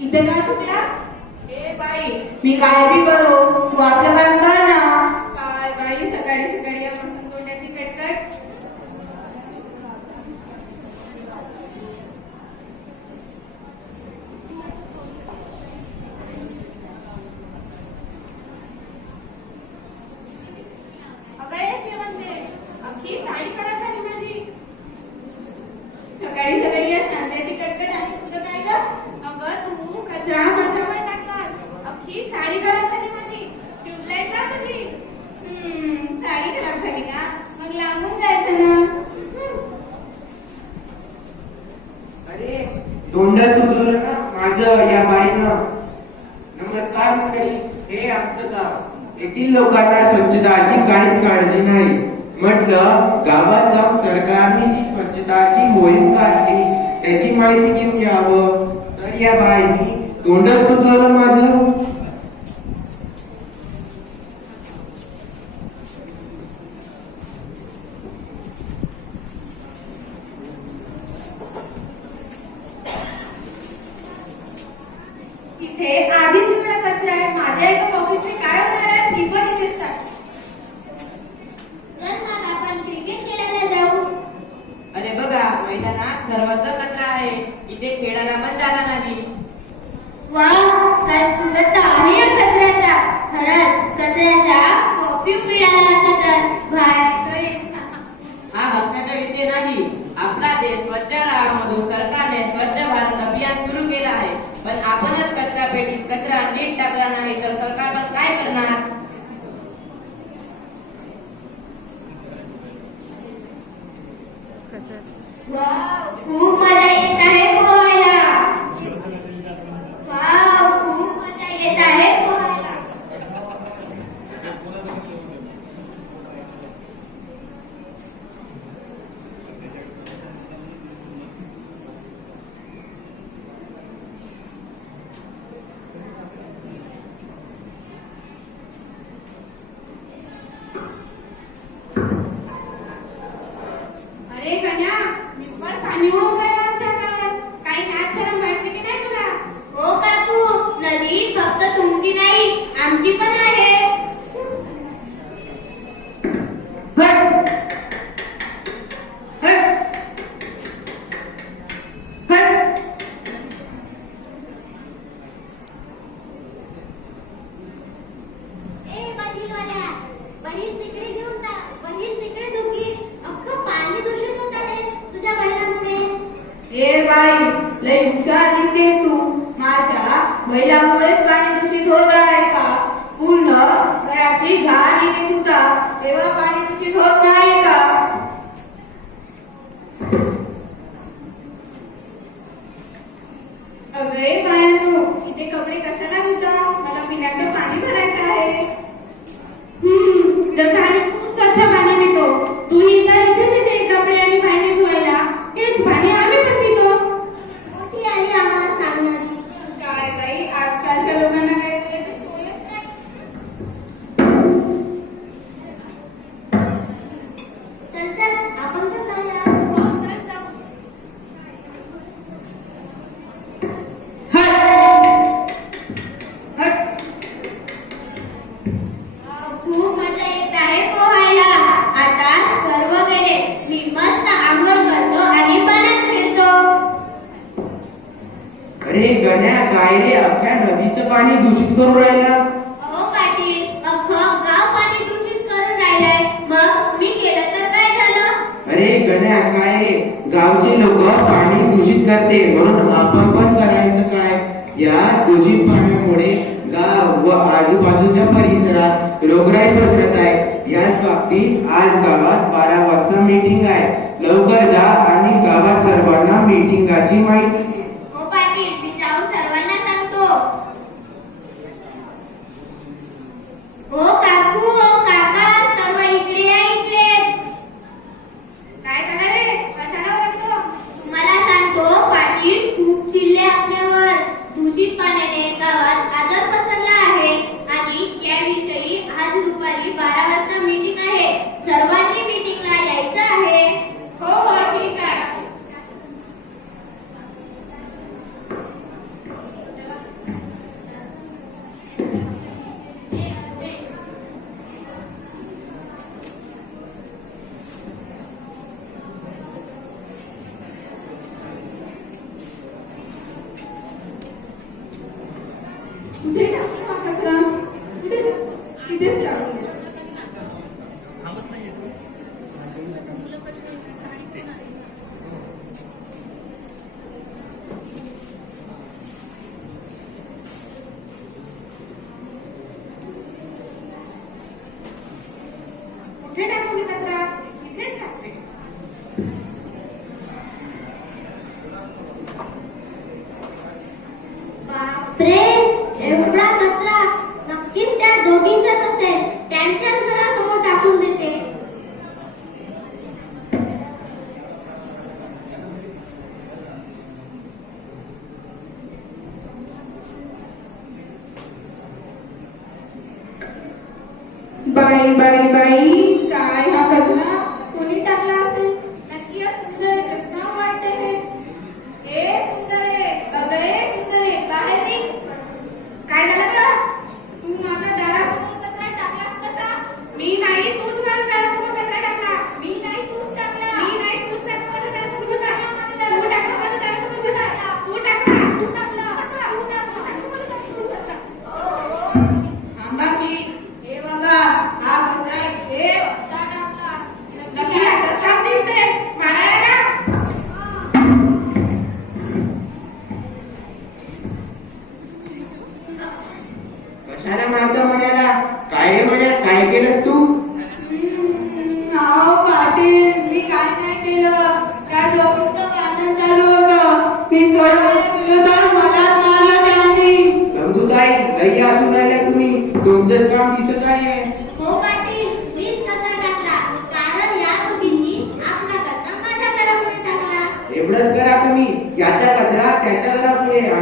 इथे काय चुकला ए बाई मी काय बी करू? तू आपलं काम कर ना. काय बाई सकाळी सकाळी या मसन तोंडाची कटकट. सकाळी सकाळी या शांत्याची कटकट आणि तुझं काय ग अगं तू कचरा माझ्यावर टाकलास अख्खी साडी खराब झाली माझी ट्यूबलाईट जा तुझी हम्म, साडी खराब झाली का मग लांबून जायचं ना अरे दोंडा सुचवलं ना माझं या बाईनं नमस्कार मंडळी हे आमचं गाव येथील लोकांना स्वच्छताची काहीच काळजी नाही म्हटलं गावात जाऊन सरकारने जी स्वच्छताची मोहीम काढली त्याची माहिती घेऊन यावं. तर या बाईंनी तोंडात सुचवलं माझं इथे आधीच एवढा कचरा आहे माझ्या एका पॉकेटने काय होणार आहे मी पण इथेच टाक चल मग आपण क्रिकेट खेळायला जाऊ अरे बघा मैदानात सर्वत्र कचरा आहे खेळायला पण जागा नाही वा काय सुगंध आहे या कचऱ्याचा. खरंच कचऱ्याचा परफ्यूम मिळाला असता तर भारी. हा हसण्याचा विषय नाही. आपला देश स्वच्छ राहा म्हणून सरकारने स्वच्छ भारत अभियान सुरू केलं आहे. पण आपणच कचरा पेटीत कचरा नीट टाकला नाही तर सरकार पण काय करणार? खूप मजा येत आहे पोहायला वाव खूप मजा येत आहे पोहायला अरे कन्या निव्वळ पाणी वाहून राहिलं आमच्या अंगावर काही लाज शरम वाटते की नाही तुला हो काकू नदी फक्त तुमची नाही आमची पण आहे हट! हट! हट! ए बहिणवाल्या बहीण तिकडे घेऊन जा बहीण तिकडे धुकी अख्खं पाणी दूषित होत आहे तुझ्या बहिणामुळे ए बाई लय हुशार दिसते तू माझ्या बैलामुळेच पाणी दूषित होत आहे का पूर्ण त्याची घाण येते तेव्हा पाणी दूषित होत नाही का? अगं बायांनो इथे कपडे कशाला धुता? मला पिण्याचं पाणी भरायचं आहे. हम्म जसं आम्ही खूप स्वच्छ पाणी पितो. तू तर इथेच येते कपडे आणि पाणी. दूषित करते म्हणून आपण पण करायचं काय? या दूषित पाण्यामुळे गाव व आजूबाजूच्या परिसरात रोगराई पसरत आहे. याच बाबतीत आज गावात बारा वाजता मीटिंग आहे. लवकर जा आणि गावात सर्वांना मीटिंगाची माहिती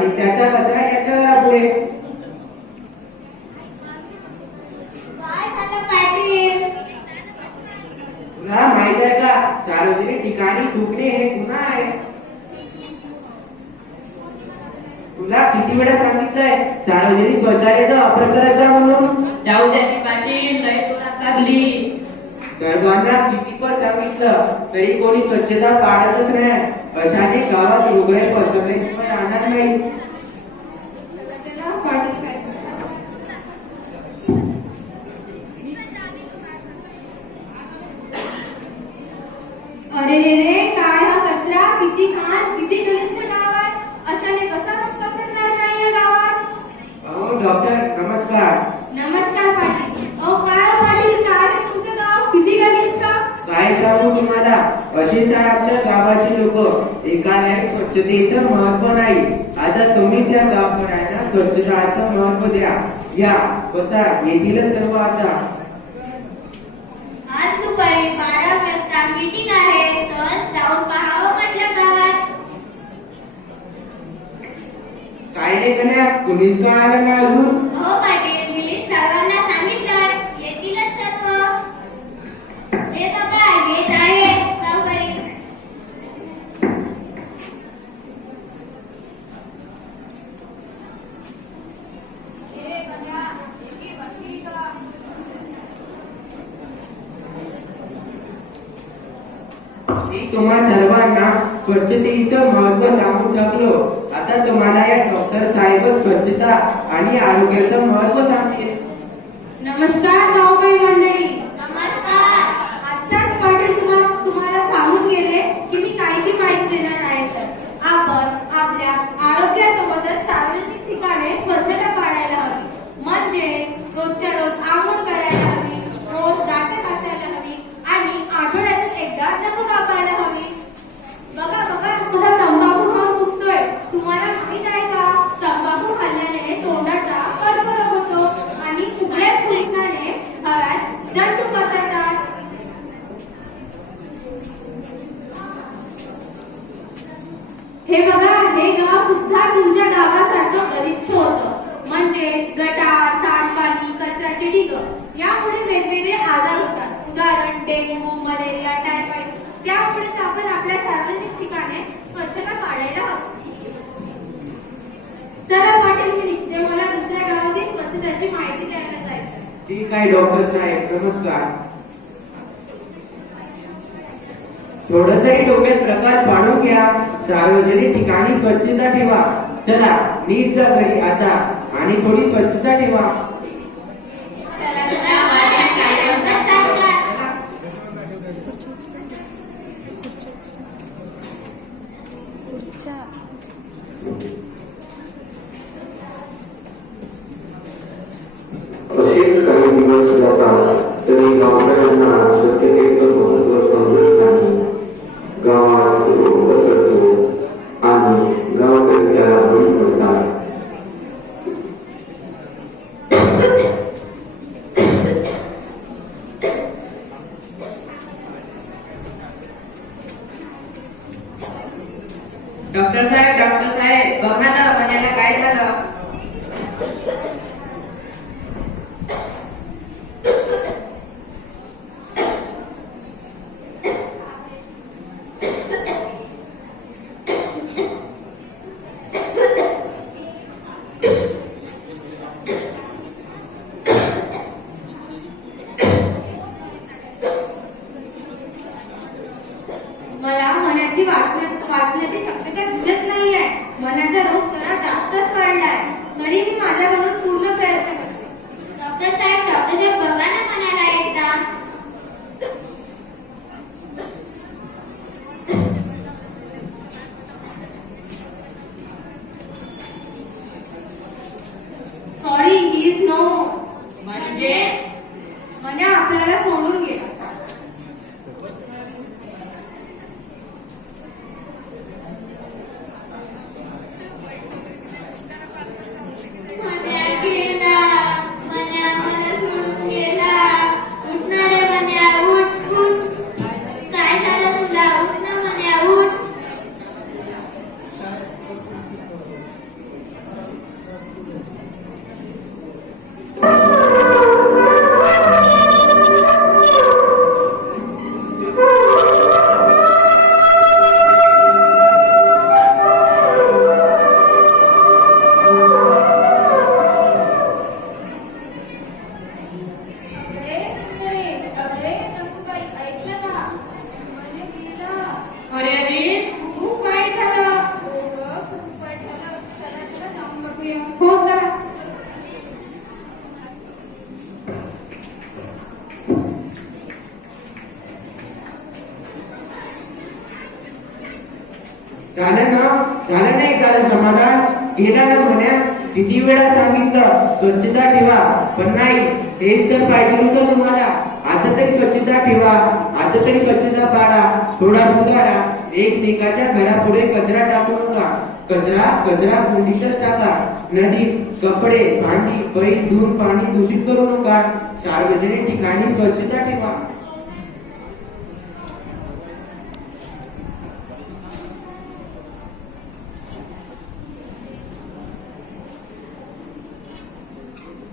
आणि त्याचा कचरा याच्या घरापुढे काय झालं पाटील? तुला माहीत आहे का सार्वजनिक ठिकाणी थुंकणे हे गुन्हा आहे? तुला किती वेळा सांगितलंय सार्वजनिक शौचालयाचा वापर करायचा म्हणून. जाऊ द्या की पाटील लय जोरात लागली सर्वांना किती पण सांगितलं तरी कोणी स्वच्छता पाळतच नाही. अशाने गावात रुग्ण पण आणणार नाही त्याला पाटील काय करतात? अरे रे काय हा कचरा किती घाण किती गलिच्छ गाव आहे अशाने कसा पसरणार नाही या गावात अहो डॉक्टर नमस्कार नमस्कार पाटील अहो काय हो पाटील काय रे तुमचं गाव किती गलिच्छ काय सांगू तुम्हाला अशीच आहे आमच्या गावाची लोक एकाला स्वच्छतेचं महत्त्व नाही आता तुम्ही त्या गावकऱ्यांना स्वच्छताचं महत्त्व द्या या बसा येथीलच सर्व आता आज दुपारी बारा वाजता मीटिंग आहे तर जाऊन पाहावं म्हटलं गावात. काय रे कन्या कुणीच का आलं नाही अजून हो पाटील मी सर्वांना सांगितलं येतीलच सर्व हे बघा येत आहे गावकरी मी तुम्हा सर्वांना स्वच्छतेचं महत्त्व सांगू शकलो. आता तुम्हाला या डॉक्टर साहेब स्वच्छता आणि आरोग्याचं महत्त्व सांगते. नमस्कार गावकरी मंडळी नमस्कार आजच्याच पाटील तुम्हाला तुम्हाला सांगून गेले की मी काहीची माहिती देणार नाही तर आपण आपल्या आरोग्यासोबतच सार्वजनिक ठिकाणे स्वच्छता पाळायला हवी म्हणजे रोजच्या रोज आंघोळ करायला हवी रोज दात घासायला हवी आणि आठवड्यातून एकदा नख कापायला हवी बघा बघा तुझा तंबाखू खाऊन दुखतोय तुम्हाला माहीत आहे का तंबाखू खाल्ल्याने तोंडाचा कर्करोग होतो आणि उघड्या फुसण्याने हव्यात जंतू पसरतात हे बघा हे गाव सुद्धा तुमच्या गावासारखं गलिच्छ होतं म्हणजे गटार सांडपाणी कचऱ्याचे ढिग यामुळे वेगवेगळे आजार होतात. उदाहरण डेंग्यू मलेरिया टायफॉइड त्यामुळेच आपण आपल्या सार्वजनिक ठिकाणे स्वच्छता पाळायला हवी. चला पाटील मी निघते. मला दुसऱ्या गावातील स्वच्छतेची माहिती द्यायला जायचं ठीक आहे डॉक्टर साहेब. नमस्कार. थोडं तरी डोक्यात प्रकाश पाडून घ्या. सार्वजनिक ठिकाणी स्वच्छता ठेवा. चला नीट जा घरी आता. आणि थोडी स्वच्छता ठेवा. डॉक्टर साहेब डॉक्टर साहेब बघा ना म्हणायला काय झालं? मला मनाची वाचण्या वाचण्याची शक्यता दिसत नाहीये. मनाचा रोग जरा जास्तच वाढलाय. तरी मी माझ्याकडून पूर्ण प्रयत्न करते. डॉक्टर साहेब येणाऱ्या महिन्यात किती वेळा सांगितलं स्वच्छता ठेवा. पण नाही हेच तर पाहिजे होतं तुम्हाला. आता तरी स्वच्छता ठेवा. आता तरी स्वच्छता पाळा. थोडा सुधारा. एकमेकाच्या घरापुढे कचरा टाकू नका. कचरा कचरा कुंडीतच टाका. नदीत कपडे भांडी बैल धुवून पाणी दूषित करू नका. सार्वजनिक ठिकाणी स्वच्छता ठेवा.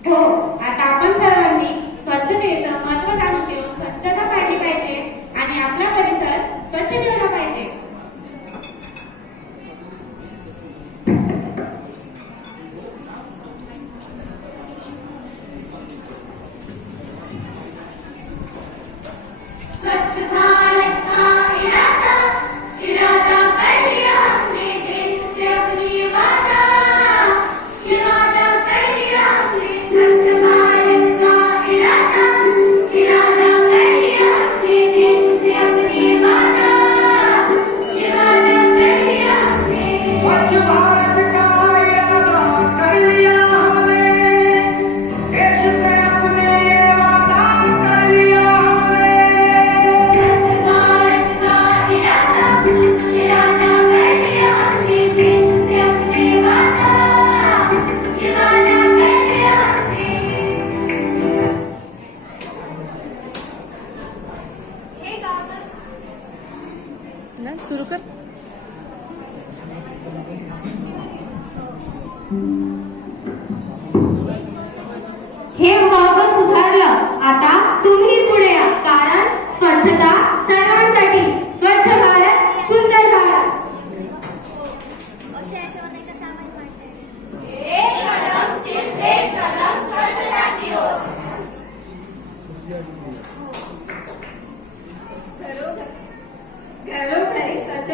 हो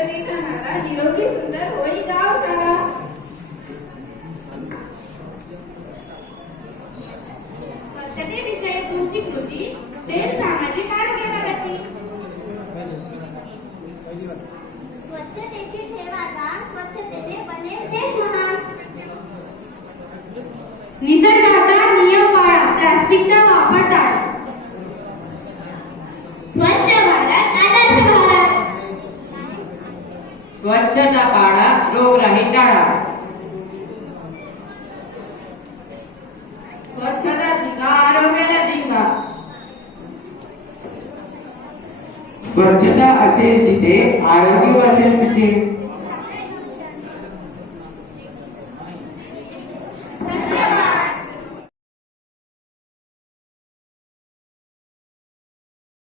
શરીર કા નારા નિરોગી સુંદર હોય ગાવ સારા स्वच्छता पाळा रोगराई टाळा. स्वच्छता शिका आरोग्याला जिंका स्वच्छता असेल जिथे आरोग्य असेल